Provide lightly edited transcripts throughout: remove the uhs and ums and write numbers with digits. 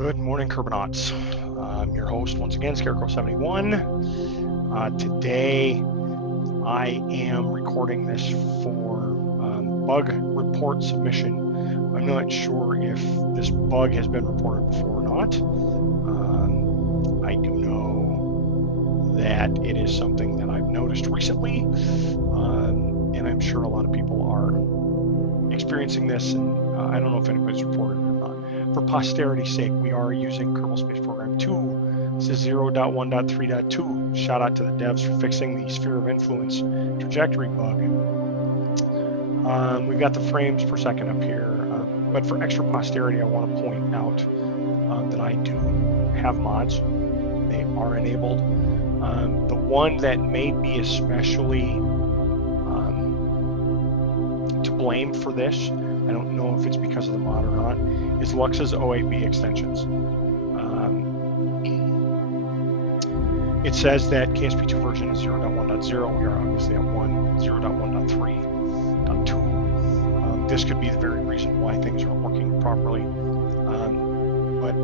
Good morning, Kerbonauts. I'm your host once again, Scarecrow71. Today, I am recording this for bug report submission. I'm not sure if this bug has been reported before or not. I do know that it is something that I've noticed recently, and I'm sure a lot of people are experiencing this, and I don't know if anybody's reported it or not. For posterity's sake, we are using Kerbal Space Program 2. This is 0.1.3.2. Shout out to the devs for fixing the Sphere of Influence trajectory bug. We've got the frames per second up here, but for extra posterity, I want to point out that I do have mods. They are enabled. The one that may be especially to blame for this, I don't know if it's because of the mod or not, is Lux's OAB extensions. It says that KSP2 version is 0.1.0. We are obviously at 0.1.3.2. This could be the very reason why things aren't working properly, but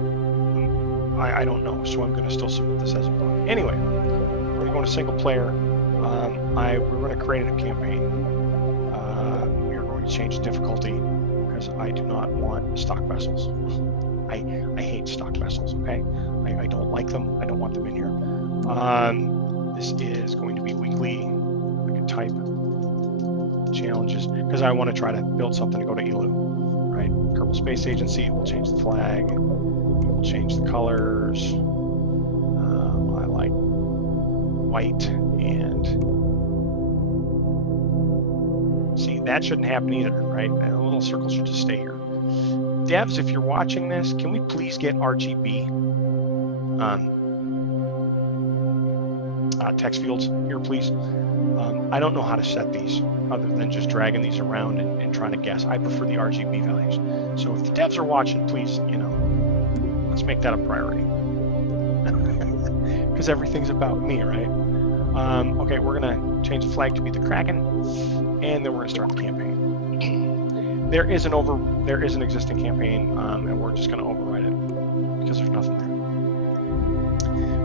I don't know, so I'm going to still submit this as a bug. Anyway, we're going to go to single player. We're going to create a new campaign. We are going to change the difficulty because I do not want stock vessels. I hate stock vessels, okay? I don't like them. I don't want them in here. This is going to be weekly. I can type challenges because I want to try to build something to go to ELU, right? Kerbal Space Agency, we'll change the flag. We'll change the colors. I like white and... See, that shouldn't happen either, right? A little circle should just stay here. Devs, if you're watching this, can we please get RGB text fields here, please? I don't know how to set these other than just dragging these around and trying to guess. I prefer the RGB values. So if the devs are watching, please, let's make that a priority. Because everything's about me, right? Okay, we're going to change the flag to be the Kraken, and then we're going to start the campaign. There is an existing campaign, and we're just going to override it because there's nothing there.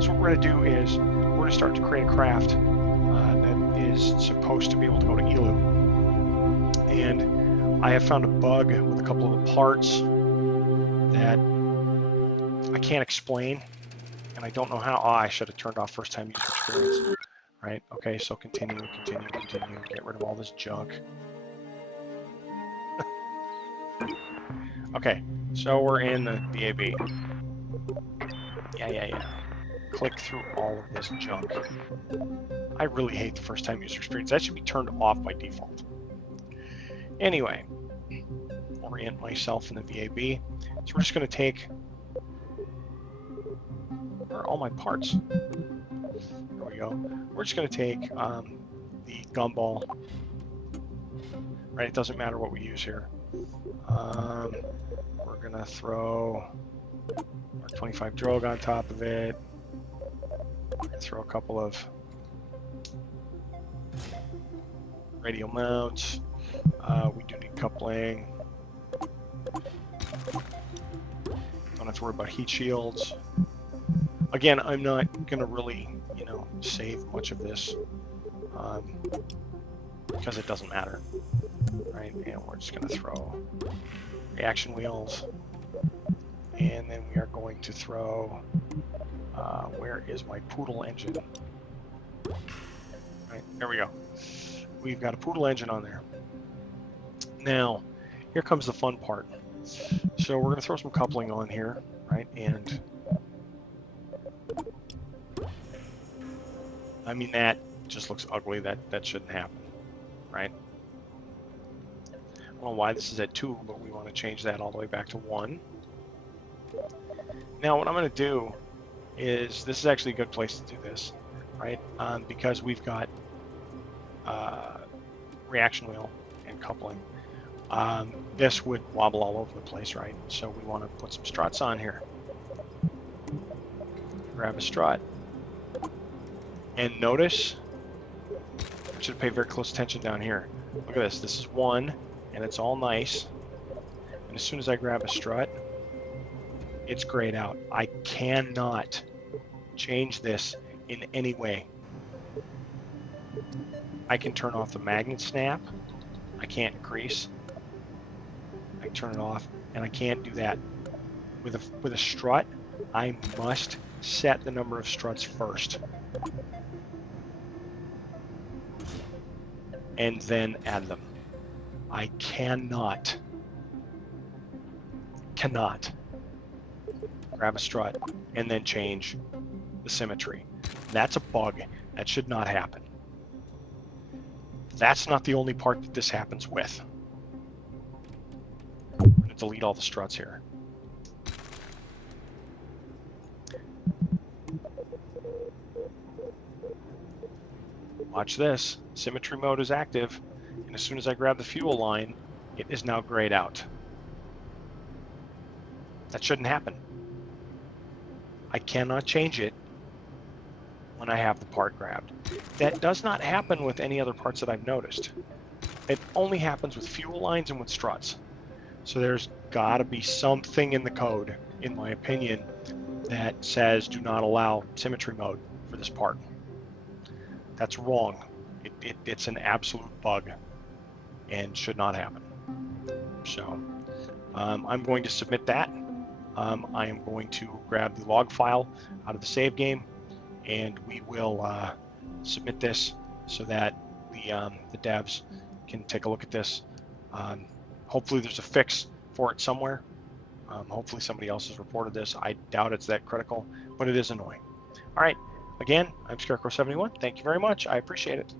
So what we're going to do is we're going to start to create a craft that is supposed to be able to go to ELU. And I have found a bug with a couple of the parts that I can't explain, and I don't know how. I should have turned off first time user experience. Right? Okay, so continue, get rid of all this junk. Okay, so we're in the VAB. Yeah. Click through all of this junk. I really hate the first time user experience. That should be turned off by default. Anyway, orient myself in the VAB. So we're just going to take... Where are all my parts? There we go. We're just going to take the gumball. Right, it doesn't matter what we use here. We're going to throw our 25 drogue on top of it. We're going to throw a couple of radial mounts. We do need coupling. Don't have to worry about heat shields. Again, I'm not going to really, save much of this because it doesn't matter, right? And we're just going to throw reaction wheels, and then we are going to throw, where is my Poodle engine? Right, there we go. We've got a Poodle engine on there. Now, here comes the fun part. So we're going to throw some coupling on here, right? And I mean, that just looks ugly. That shouldn't happen, right? I don't know why this is at 2, but we want to change that all the way back to 1. Now, what I'm going to do is, this is actually a good place to do this, right? Because we've got reaction wheel and coupling. This would wobble all over the place, right? So we want to put some struts on here. Grab a strut. And notice, I should pay very close attention down here. Look at this. This is 1, and it's all nice. And as soon as I grab a strut, it's grayed out. I cannot change this in any way. I can turn off the magnet snap. I can't increase. I can turn it off, and I can't do that. With a strut, I must set the number of struts first, and then add them. I cannot grab a strut and then change the symmetry. That's a bug. That should not happen. That's not the only part that this happens with. I'm going to delete all the struts here. Watch this. Symmetry mode is active, and as soon as I grab the fuel line, it is now grayed out. That shouldn't happen. I cannot change it when I have the part grabbed. That does not happen with any other parts that I've noticed. It only happens with fuel lines and with struts. So there's got to be something in the code, in my opinion, that says do not allow symmetry mode for this part. That's wrong. It's an absolute bug and should not happen. So I'm going to submit that. I am going to grab the log file out of the save game, and we will submit this so that the devs can take a look at this. Hopefully there's a fix for it somewhere. Hopefully somebody else has reported this. I doubt it's that critical, but it is annoying. All right, again, I'm Scarecrow71. Thank you very much. I appreciate it.